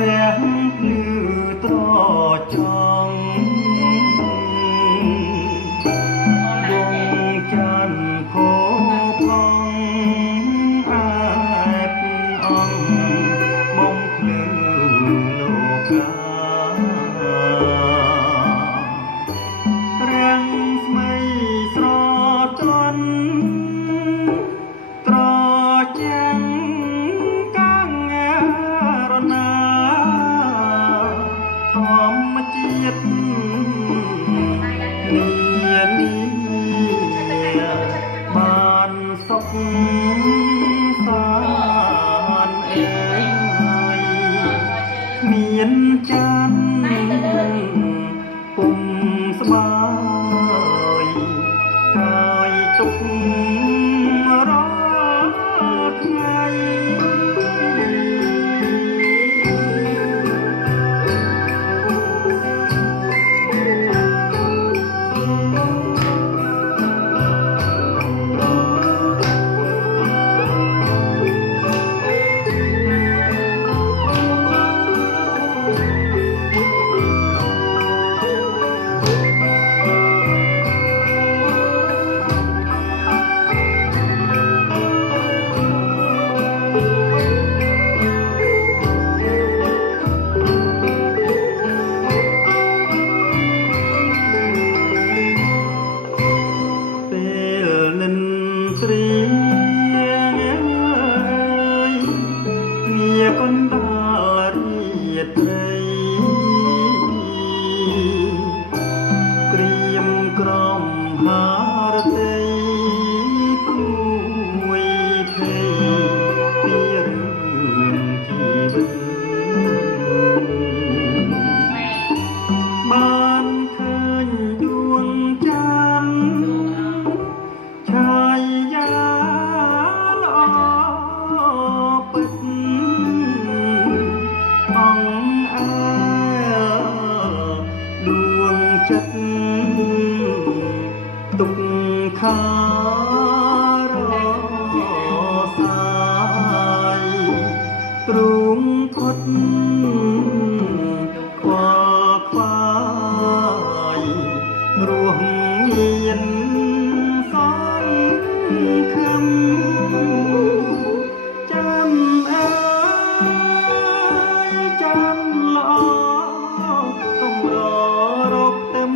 រាំងភ្លឺត្រចង់វងច័ន្ទផូផងអែបអង្គបំភ្លឺលោកការាំងស្មៃស្រទន់ត្រចាំងកាំងរណាធម្មជាតិនានីបានសុខសានអើយមានចានពុំស្បើយកាយទុករាល់ថ្ងៃស្រីងារកណ្ដាលរាត្រីក្រៀមក្រំហារតីព្រួយភ័យពីរឿងជីវិតបានឃើញដួងច័ន្ទឆាយយ៉ាល្អពិតអង្គអើដួងចិត្តទុកខារសាយទ្រូងផុតខ្វល់ខ្វាយរស់មានសង្ឃឹមចាំអើយចាំល្អកុំររកទឹម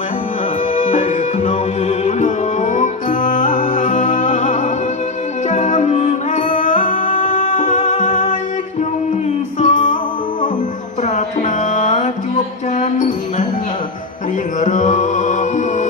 នៅក្នុងលោកកាចាំអើយខ្ញុំសូមប្រាថ្នាជួបច័ន្ទរៀងរាល់